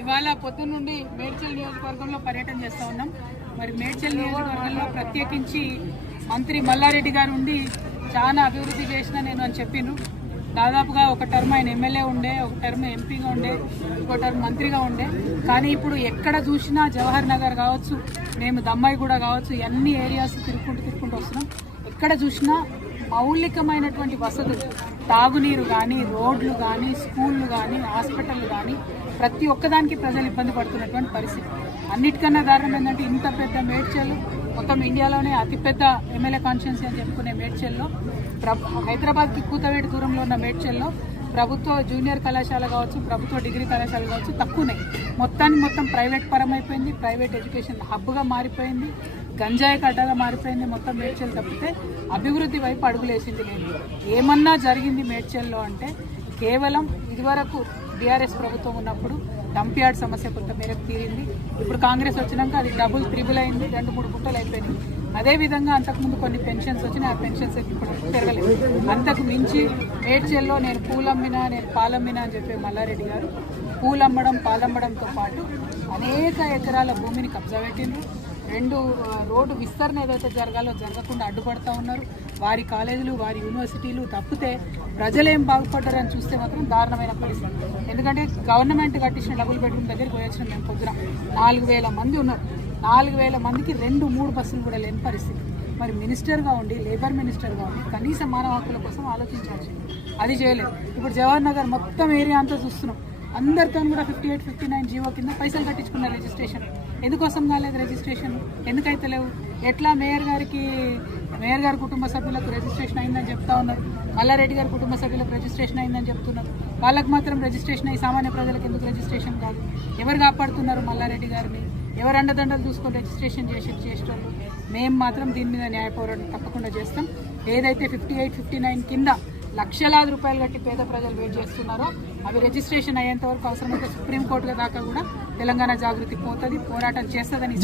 ఇవాళ పొద్దున్న నుండి మేడ్చల్ నియోజకవర్గంలో పర్యటన చేస్తూ ఉన్నాం. మరి మేడ్చల్ నియోజకవర్గంలో ప్రత్యేకించి మంత్రి మల్లారెడ్డి గారు ఉండి చాలా అభివృద్ధి చేసిన నేను అని చెప్పిండ్రు. దాదాపుగా ఒక టర్మ్ ఆయన ఎమ్మెల్యే ఉండే, ఒక టర్మ్ ఎంపీగా ఉండే, ఒక టర్మ్ మంత్రిగా ఉండే. కానీ ఇప్పుడు ఎక్కడ చూసినా జవహర్ నగర్ కావచ్చు, మేము దమ్మాయి కూడా కావచ్చు, అన్ని ఏరియాస్ తిరుక్కుంటూ వస్తున్నాం. ఎక్కడ చూసినా మౌలికమైనటువంటి వసతులు, తాగునీరు కానీ, రోడ్లు కానీ, స్కూళ్ళు కానీ, హాస్పిటళ్ళు కానీ ప్రతి ఒక్కదానికి ప్రజలు ఇబ్బంది పడుతున్నటువంటి పరిస్థితి. అన్నిటికన్నా దారుణం ఏంటంటే ఇంత పెద్ద మేడ్చల్, మొత్తం ఇండియాలోనే అతిపెద్ద ఎమ్మెల్యే కాన్స్టిట్యున్సీ అని చెప్పుకునే మేడ్చల్లో, హైదరాబాద్కి కూతవేటి దూరంలో ఉన్న మేడ్చల్లో ప్రభుత్వ జూనియర్ కళాశాల కావచ్చు, ప్రభుత్వ డిగ్రీ కళాశాల కావచ్చు తక్కువనే. మొత్తం ప్రైవేట్ పరమైపోయింది, ప్రైవేట్ ఎడ్యుకేషన్ హబ్గా మారిపోయింది, గంజాయి కడ్డగా మారిపోయింది. మొత్తం మేడ్చల్ తప్పితే అభివృద్ధి వైపు అడుగులేసింది లేదు. ఏమన్నా జరిగింది మేడ్చల్లో అంటే కేవలం ఇదివరకు బీఆర్ఎస్ ప్రభుత్వం ఉన్నప్పుడు డంప్ యార్డ్ సమస్య కొంత మేరకు తీరింది. ఇప్పుడు కాంగ్రెస్ వచ్చినాక అది డబుల్ త్రిబుల్ అయింది, 2-3 గుంటలు అయిపోయినాయి. అదేవిధంగా అంతకుముందు కొన్ని పెన్షన్స్ వచ్చినాయి, ఆ పెన్షన్స్ ఇప్పుడు పెరగలేదు. అంతకు మించి మేడ్చల్లో నేను పూలమ్మినా, నేను పాలమ్మినా అని చెప్పే మల్లారెడ్డి గారు పూలమ్మడం పాలమ్మడంతో పాటు అనేక ఎకరాల భూమిని కబ్జా పెట్టిండ్రు. 2 రోడ్డు విస్తరణ ఏదైతే జరగాలో జరగకుండా అడ్డుపడతా ఉన్నారు. వారి కాలేజీలు, వారి యూనివర్సిటీలు తప్పితే ప్రజలేం బాగుపడ్డారని చూస్తే మాత్రం దారుణమైన పరిస్థితి. ఎందుకంటే గవర్నమెంట్ కట్టించిన డబుల్ బెడ్రూమ్ దగ్గరికి పోయొచ్చిన మేము పొద్దున 4,000 మంది ఉన్నారు. 4,000 మందికి 2-3 బస్సులు కూడా లేని పరిస్థితి. మరి మినిస్టర్గా ఉండి, లేబర్ మినిస్టర్గా ఉండి కనీసం మానవ హక్కుల కోసం ఆలోచించాల్సి, అది చేయలేదు. ఇప్పుడు జవహర్ నగర్ మొత్తం ఏరియా అంతా చూస్తున్నాం. అందరితో కూడా 58, 59 జీవో కింద పైసలు కట్టించుకున్నారు రిజిస్ట్రేషన్. ఎందుకోసం కాలేదు రిజిస్ట్రేషన్? ఎందుకైతే లేవు? ఎట్లా మేయర్ గారి కుటుంబ సభ్యులకు రిజిస్ట్రేషన్ అయిందని చెప్తా ఉన్నారు, మల్లారెడ్డి గారి కుటుంబ సభ్యులకు రిజిస్ట్రేషన్ అయిందని చెప్తున్నారు. వాళ్ళకి మాత్రం రిజిస్ట్రేషన్ అయ్యి సామాన్య ప్రజలకు ఎందుకు రిజిస్ట్రేషన్ కాదు? ఎవరు కాపాడుతున్నారు మల్లారెడ్డి గారిని? ఎవరు అండదండలు చూసుకొని రిజిస్ట్రేషన్ చేసేటోళ్ళు? మేము మాత్రం దీని మీద న్యాయ పోరాటం తప్పకుండా చేస్తాం. ఏదైతే 58, 59 కింద లక్షలాది రూపాయలు కట్టి పేద ప్రజలు వెయిట్ చేస్తున్నారో అవి రిజిస్ట్రేషన్ అయ్యేంత వరకు అవసరమైతే సుప్రీంకోర్టు దాకా కూడా తెలంగాణ జాగృతి పోతుంది, పోరాటం చేస్తుందని.